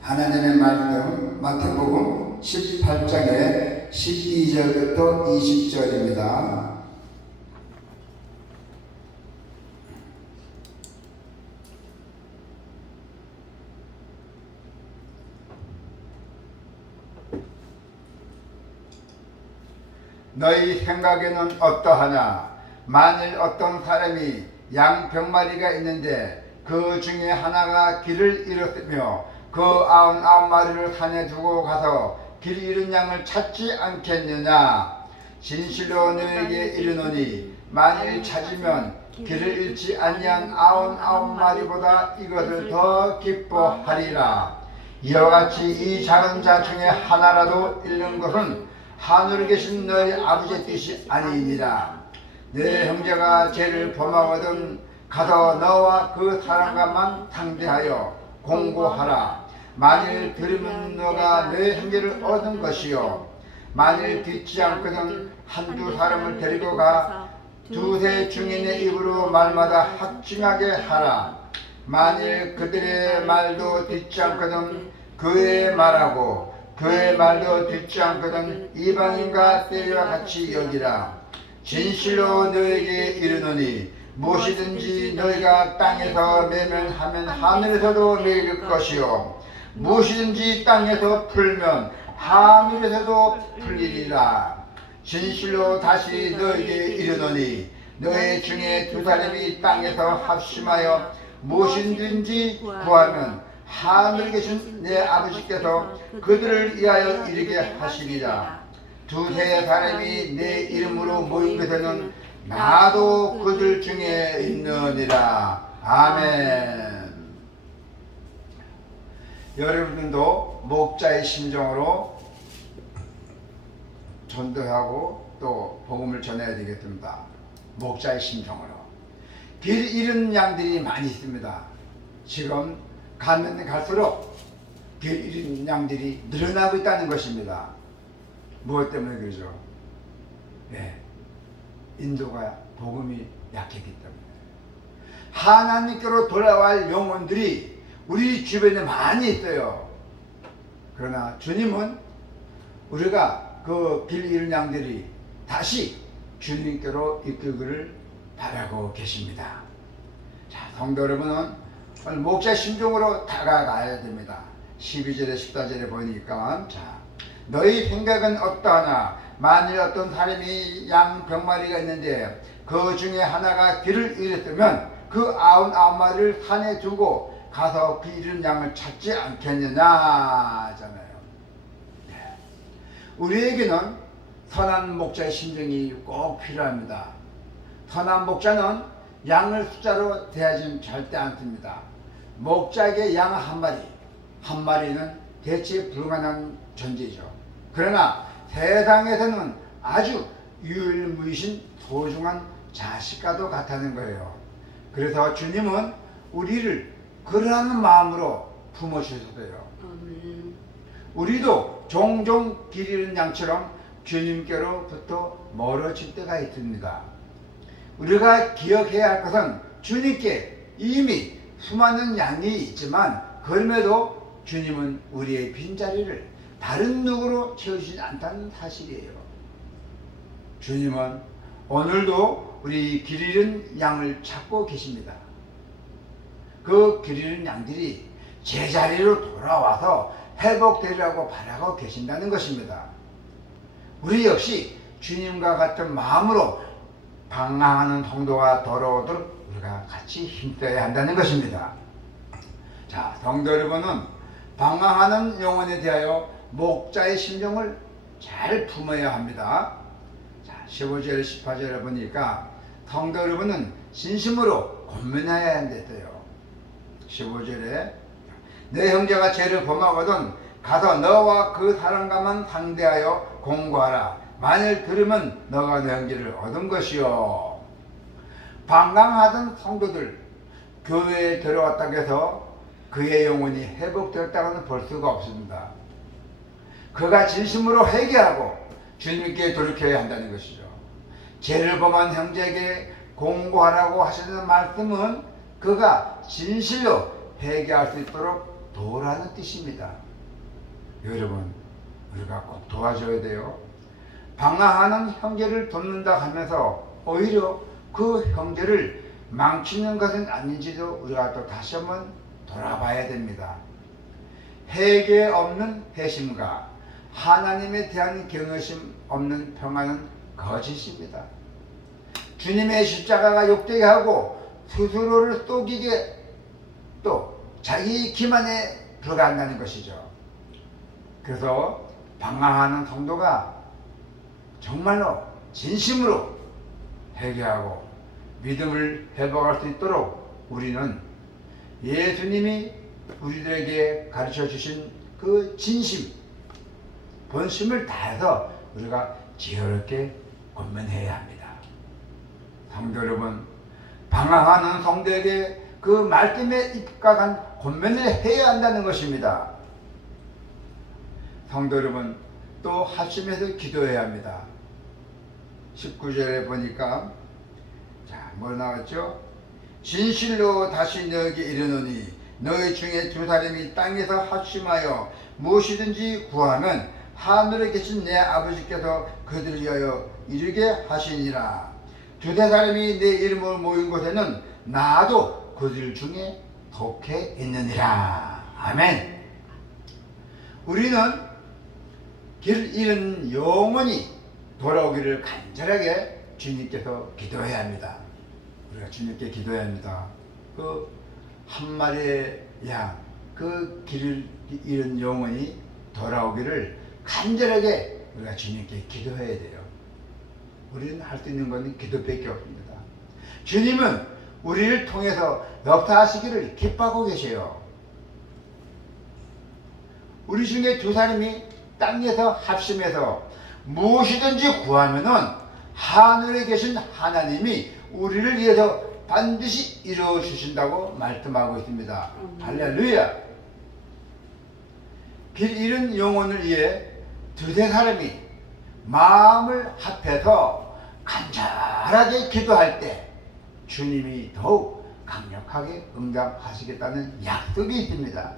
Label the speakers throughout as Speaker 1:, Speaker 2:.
Speaker 1: 하나님의 말씀 마태복음 18장의 12절부터 20절입니다. 너희 생각에는 어떠하냐? 만일 어떤 사람이 양 병마리가 있는데 그 중에 하나가 길을 잃었으며 그 아흔 아홉 마리를 산에 두고 가서 길 잃은 양을 찾지 않겠느냐? 진실로 너에게 이르노니 만일 찾으면 길을 잃지 아니한 아흔 아홉 마리보다 이것을 더 기뻐하리라. 이와 같이 이 작은 자 중에 하나라도 잃는 것은 하늘에 계신 너희 아버지의 뜻이 아니니라. 내 형제가 죄를 범하거든 가서 너와 그 사람과만 상대하여 공고하라. 만일 들으면 너가 내 형제를 얻은 것이요. 만일 듣지 않거든 한두 사람을 데리고 가 두세 중인의 입으로 말마다 확증하게 하라. 만일 그들의 말도 듣지 않거든 그의 말하고 그의 말도 듣지 않거든 이방인과 때와 같이 여기라. 진실로 너에게 이르노니 무엇이든지 너희가 땅에서 매면 하면 하늘에서도 매일 것이요 무엇이든지 땅에서 풀면 하늘에서도 풀리리라. 진실로 다시 너에게 이르노니 너희 중에 두 사람이 땅에서 합심하여 무엇이든지 구하면 하늘에 계신 내 아버지께서 그들을 위하여 이르게 하시리라. 두세 사람이 내 이름으로 모인 곳에는 나도 그들 중에 있느니라. 아멘. 여러분도 목자의 심정으로 전도하고 또 복음을 전해야 되겠습니다. 목자의 심정으로. 길 잃은 양들이 많이 있습니다. 지금 가면 갈수록 길 잃은 양들이 늘어나고 있다는 것입니다. 무엇 때문에 그러죠? 예. 인도가 복음이 약했기 때문에. 하나님께로 돌아갈 영혼들이 우리 주변에 많이 있어요. 그러나 주님은 우리가 그 길 잃은 양들이 다시 주님께로 이끌기를 바라고 계십니다. 자, 성도 여러분은 오늘 목자 심정으로 다가가야 됩니다. 12절에 14절에 보니까 자, 너희 생각은 어떠하나 만일 어떤 사람이 양 병마리가 있는데 그 중에 하나가 길을 잃었으면 그 아흔 아홉 마리를 산에 두고 가서 그 잃은 양을 찾지 않겠느냐 하잖아요. 네. 우리에게는 선한 목자의 심정이 꼭 필요합니다. 선한 목자는 양을 숫자로 대하지는 절대 않습니다. 목자에게 양 한 마리, 한 마리는 대체 불가능한 존재죠. 그러나 세상에서는 아주 유일무이신 소중한 자식과도 같다는 거예요. 그래서 주님은 우리를 그러한 마음으로 품으셨어요.
Speaker 2: 아멘.
Speaker 1: 우리도 종종 길 잃은 양처럼 주님께로부터 멀어질 때가 있습니다. 우리가 기억해야 할 것은 주님께 이미 수많은 양이 있지만 그럼에도 주님은 우리의 빈자리를 다른 누구로 채우지 않다는 사실이에요. 주님은 오늘도 우리 길 잃은 양을 찾고 계십니다. 그길 잃은 양들이 제자리로 돌아와서 회복되리라고 바라고 계신다는 것입니다. 우리 역시 주님과 같은 마음으로 방황하는 성도가 돌아오도록 우리가 같이 힘써야 한다는 것입니다. 자, 성도 여러분은 방황하는 영혼에 대하여 목자의 심정을 잘 품어야 합니다. 자, 15절, 18절에 보니까 성도 여러분은 진심으로 고민해야 한댔어요. 15절에 내 형제가 죄를 범하거든 가서 너와 그 사람과만 상대하여 공고하라. 만일 들으면 너가 내 형제를 얻은 것이요. 방황하던 성도들 교회에 들어왔다고 해서 그의 영혼이 회복되었다고는 볼 수가 없습니다. 그가 진심으로 회개하고 주님께 돌이켜야 한다는 것이죠. 죄를 범한 형제에게 공고하라고 하시는 말씀은 그가 진실로 회개할 수 있도록 도라는 뜻입니다. 여러분, 우리가 꼭 도와줘야 돼요. 방황하는 형제를 돕는다 하면서 오히려 그 형제를 망치는 것은 아닌지도 우리가 또 다시 한번 돌아봐야 됩니다. 회개 없는 회심과 하나님에 대한 경외심 없는 평안은 거짓입니다. 주님의 십자가가 욕되게 하고 스스로를 속이게 또 자기 기만에 들어간다는 것이죠. 그래서 방황하는 성도가 정말로 진심으로 회개하고 믿음을 회복할 수 있도록 우리는 예수님이 우리들에게 가르쳐 주신 그 진심, 본심을 다해서 우리가 지혜롭게 권면해야 합니다. 성도 여러분, 방황하는 성도에게 그 말씀에 입각한 권면을 해야 한다는 것입니다. 성도 여러분, 또 합심해서 기도해야 합니다. 19절에 보니까 자, 뭐 나왔죠? 진실로 다시 너에게 이르노니 너희 중에 두 사람이 땅에서 합심하여 무엇이든지 구하면 하늘에 계신 내 아버지께서 그들을 위하여 이르게 하시니라. 두세 사람이 내 이름을 모인 곳에는 나도 그들 중에 속해 있느니라. 아멘. 우리는 길 잃은 영원히 돌아오기를 간절하게 주님께서 기도해야 합니다. 우리가 주님께 기도해야 합니다. 그 한 마리의 양, 그 길을 잃은 영혼이 돌아오기를 간절하게 우리가 주님께 기도해야 돼요. 우리는 할 수 있는 것은 기도밖에 없습니다. 주님은 우리를 통해서 역사하시기를 기뻐하고 계세요. 우리 중에 두 사람이 땅에서 합심해서 무엇이든지 구하면은 하늘에 계신 하나님이 우리를 위해서 반드시 이루어 주신다고 말씀하고 있습니다.
Speaker 2: 음.
Speaker 1: 할렐루야. 길 잃은 영혼을 위해 두세 사람이 마음을 합해서 간절하게 기도할 때 주님이 더욱 강력하게 응답하시겠다는 약속이 있습니다.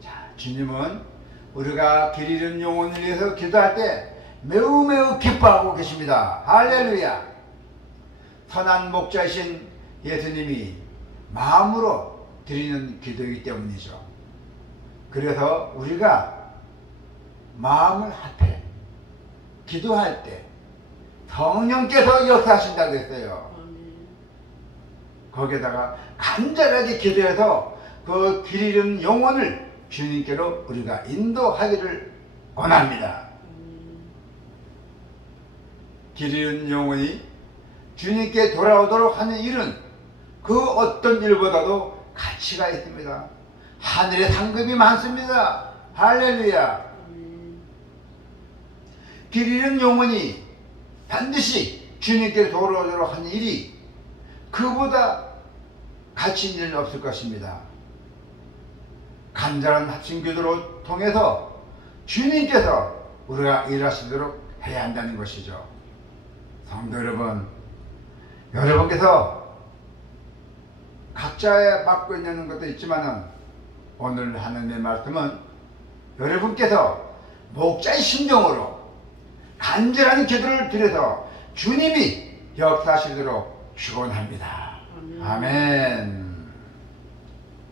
Speaker 1: 자, 주님은 우리가 길 잃은 영혼을 위해서 기도할 때 매우 매우 기뻐하고 계십니다. 할렐루야. 선한 목자이신 예수님이 마음으로 드리는 기도이기 때문이죠. 그래서 우리가 마음을 합해 기도할 때 성령께서 역사하신다고 했어요.
Speaker 2: 아멘.
Speaker 1: 거기에다가 간절하게 기도해서 그 길 잃은 영혼을 주님께로 우리가 인도하기를 원합니다. 길 잃은 영혼이 주님께 돌아오도록 하는 일은 그 어떤 일보다도 가치가 있습니다. 하늘에 상급이 많습니다. 할렐루야. 길 잃은 영혼이 반드시 주님께 돌아오도록 하는 일이 그보다 가치 있는 일은 없을 것입니다. 간절한 합심기도로 통해서 주님께서 우리가 일하시도록 해야 한다는 것이죠. 성도 여러분, 여러분께서 각자의 맡고 있는 것도 있지만은 오늘 하나님의 말씀은 여러분께서 목자의 심정으로 간절한 기도를 드려서 주님이 역사하시도록 축원합니다.
Speaker 2: 아멘.
Speaker 1: 아멘.